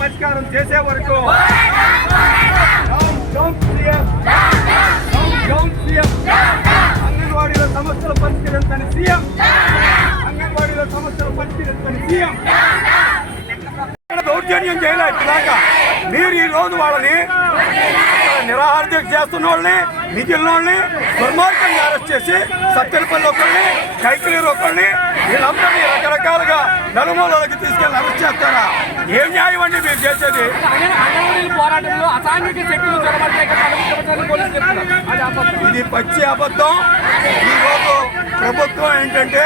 పరిష్కారం చేసే వరకు. అంగన్వాడీల సమస్యలు పరిష్కరించని సీఎం. అంగన్వాడీల సమస్యలు పరిష్కరించని సీఎం. దౌర్జన్యం చేయలేదు ఇప్పటిదాకా మీరు ఈ రోజు వాళ్ళని నిరాహార దీక్ష చేస్తున్న వాళ్ళని నిధుల్లోని దుర్మార్గంగా అరెస్ట్ చేసి సత్తెనపల్లి ఒకరిని కైకిలీరు ఒకరిని వీళ్ళందరినీ రకరకాలుగా నలుమూలలకు తీసుకెళ్ళి అరెస్ట్ చేస్తారా? ఏం న్యాయం అండి మీరు చేసేది? పోరాటంలో అసాంఘిక శక్తులు ఇది పచ్చి అబద్ధం. ఈరోజు ప్రభుత్వం ఏంటంటే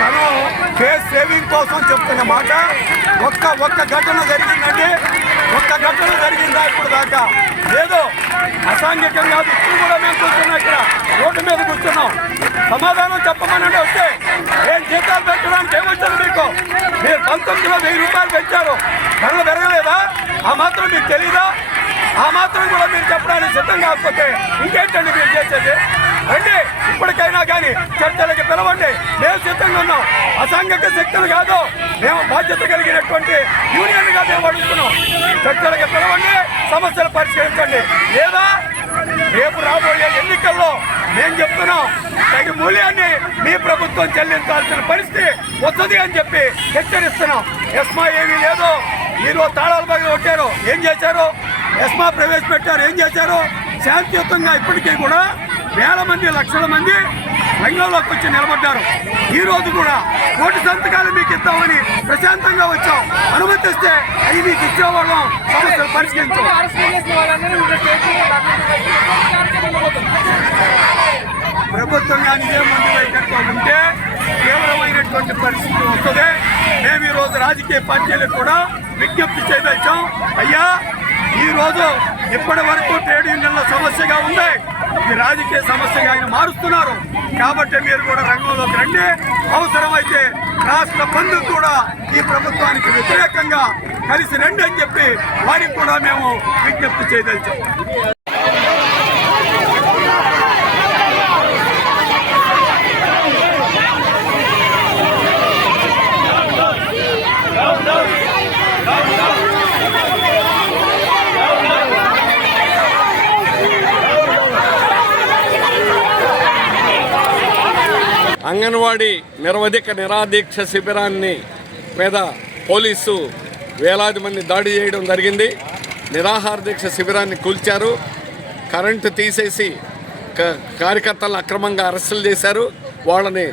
తను కేస్ సేవింగ్ కోసం చెప్తున్న మాట. ఒక్క ఒక్క ఘటన జరిగిందంటే ఘటన ఇప్పుడు దాకా లేదు అసాంఘికంగా కాదు ఇప్పుడు కూడా మేము కూర్చున్నాం ఇక్కడ. రోడ్డు మీద కూర్చున్నాం. సమాధానం చెప్పమనండి వస్తే ఏం జీతాలు పెట్టడానికి ఏమొచ్చారు మీకు? మీరు పంతొమ్మిదిలో వెయ్యి రూపాయలు పెంచారు. ధరలు పెరగలేదా? ఆ మాత్రం మీకు తెలీదా? ఆ మాత్రం కూడా మీరు చెప్పడానికి సిద్ధం కాకపోతే ఇంకేంటండి మీరు చేసేది? రండి ఇప్పటికైనా కానీ చర్చలకి పిలవండి. మేము సిద్ధంగా ఉన్నాం. అసాంఘిక శక్తులు కాదు మేము బాధ్యత కలిగినటువంటి యూనియన్గా మేము అడుగుతున్నాం చర్చలకి సమస్యలు పరిష్కరించండి. లేదా రేపు రాబోయే ఎన్నికల్లో మేము చెప్తున్నాం తగిన మూల్యాన్ని మీ ప్రభుత్వం చెల్లించాల్సిన పరిస్థితి వస్తుంది అని చెప్పి హెచ్చరిస్తున్నాం. ఎస్మా ఏమీ లేదు. ఈరోజు తాళాల బాగా కొట్టారు. ఏం చేశారు? ఎస్మా ప్రవేశపెట్టారు. ఏం చేశారు? శాంతియుతంగా ఇప్పటికీ కూడా వేల మంది లక్షల మంది రంగంలోకి వచ్చి నిలబడ్డారు. ఈ రోజు కూడా కోటి సంతకాలు మీకు ఇద్దామని ప్రశాంతంగా వచ్చాం. అనుమతిస్తే అవి మీకు ఇచ్చేవాళ్ళం. సమస్యలు పరిష్కరించాం. ప్రభుత్వం కానీ ఏ ముందు వైఖరితో తీవ్రమైనటువంటి పరిస్థితి వస్తుంది. మేము ఈరోజు రోజు రాజకీయ పార్టీలకు కూడా విజ్ఞప్తి చేయదలిచాం అయ్యా ఈ రోజు ఇప్పటి వరకు ట్రేడ్ యూనియన్ల సమస్యగా ఉంది. ఇది రాజకీయ సమస్యగా ఆయన మారుస్తున్నారు. కాబట్టి మీరు కూడా రంగంలోకి రండి. అవసరమైతే రాష్ట్ర బంధు కూడా ఈ ప్రభుత్వానికి వ్యతిరేకంగా కలిసి రండి అని చెప్పి వారికి కూడా మేము విజ్ఞప్తి చేయదలిచాం అంగన్వాడీ నిరవధిక నిరాదీక్ష శిబిరాన్ని మీద పోలీసు వేలాది మంది దాడి చేయడం జరిగింది. నిరాహార దీక్ష శిబిరాన్ని కూల్చారు. కరెంటు తీసేసి క- కార్యకర్తలను అక్రమంగా అరెస్టులు చేశారు. వాళ్ళని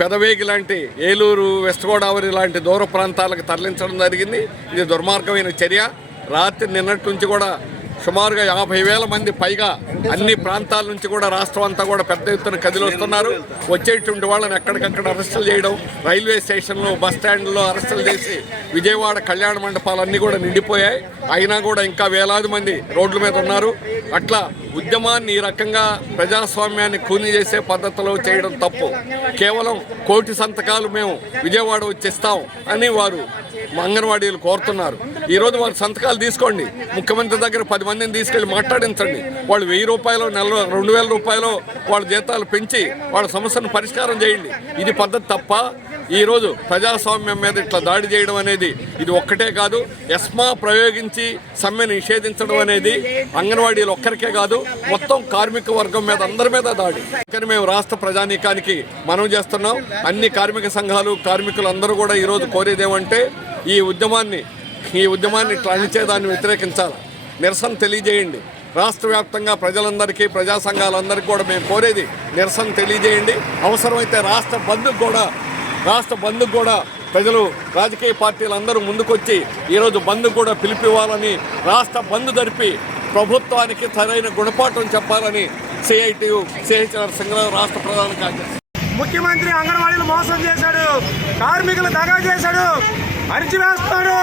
పెదవేగి లాంటి ఏలూరు వెస్ట్ గోదావరి లాంటి దూర ప్రాంతాలకు తరలించడం జరిగింది. ఇది దుర్మార్గమైన చర్య. రాత్రి నిన్నటి నుంచి కూడా సుమారుగా యాభై వేల మంది పైగా అన్ని ప్రాంతాల నుంచి కూడా రాష్ట్రం అంతా కూడా పెద్ద ఎత్తున కదిలి వస్తున్నారు. వచ్చేటువంటి వాళ్ళని ఎక్కడికక్కడ అరెస్టులు చేయడం రైల్వే స్టేషన్లో బస్ స్టాండ్లో అరెస్టులు చేసి విజయవాడ కళ్యాణ మండపాలన్నీ కూడా నిండిపోయాయి. అయినా కూడా ఇంకా వేలాది మంది రోడ్ల మీద ఉన్నారు. అట్లా ఉద్యమాన్ని ఈ రకంగా ప్రజాస్వామ్యాన్ని కూని చేసే పద్ధతిలో చేయడం తప్పు. కేవలం కోటి సంతకాలు మేము విజయవాడ వచ్చిస్తాం అని వారు అంగన్వాడీలు కోరుతున్నారు. ఈరోజు వారు సంతకాలు తీసుకోండి. ముఖ్యమంత్రి దగ్గర పది మందిని తీసుకెళ్ళి మాట్లాడించండి. వాళ్ళు వెయ్యి రూపాయలు నెల రెండు వేల రూపాయలు వాళ్ళ జీతాలు పెంచి వాళ్ళ సమస్యను పరిష్కారం చేయండి. ఇది పద్ధతి తప్ప ఈరోజు ప్రజాస్వామ్యం మీద ఇట్లా దాడి చేయడం అనేది ఇది ఒక్కటే కాదు. ఎస్మా ప్రయోగించి సమ్మె నిషేధించడం అనేది అంగన్వాడీలు ఒక్కరికే కాదు మొత్తం కార్మిక వర్గం మీద అందరి మీద దాడి. కానీ మేము రాష్ట్ర ప్రజానీకానికి మనం చేస్తున్నాం. అన్ని కార్మిక సంఘాలు కార్మికులు అందరూ కూడా ఈరోజు కోరేది ఏమంటే ఈ ఉద్యమాన్ని ఈ ఉద్యమాన్ని ఇట్లా అణిచేదాన్ని వ్యతిరేకించాలి. నిరసన తెలియజేయండి. రాష్ట్ర వ్యాప్తంగా ప్రజలందరికీ ప్రజా సంఘాలందరికీ కూడా మేము కోరేది నిరసన తెలియజేయండి. అవసరమైతే రాష్ట్ర బంధుకు కూడా రాష్ట్ర బంధుకు కూడా ప్రజలు రాజకీయ పార్టీలందరూ ముందుకొచ్చి ఈరోజు బంద్ కూడా పిలిపివ్వాలని రాష్ట్ర బంధు జరిపి ప్రభుత్వానికి సరైన గుణపాఠం చెప్పాలని సిఐటియు సిహెచ్ఆర్ సంఘం రాష్ట్ర ప్రధాన కార్యదర్శి. ముఖ్యమంత్రి అంగన్వాడీలు మోసం చేశాడు కార్మికులు దగా చేశాడు అరిచివేస్తాడు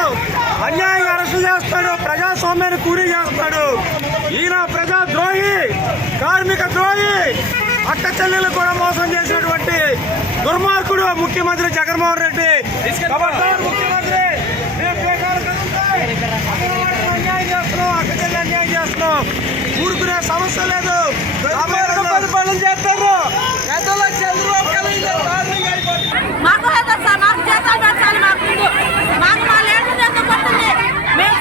అన్యాయంగా అరెస్టు చేస్తాడు ప్రజాస్వామ్యాన్ని కూలీ చేస్తాడు. ఈయన ప్రజా ద్రోహి కార్మిక ద్రోహి అక్క చెల్లెలు కూడా మోసం చేసినటువంటి దుర్మార్గుడు ముఖ్యమంత్రి జగన్మోహన్ రెడ్డి. ముఖ్యమంత్రి. అన్యాయం చేస్తున్నాం అక్క చెల్లెలు అన్యాయం చేస్తున్నాం. ఊరుకునే సమస్య లేదు. పరిపాలన చేస్తారు మాకు మాకు జీతాలు పెట్టాలి మాకు మాకు మా పడుతుంది మేము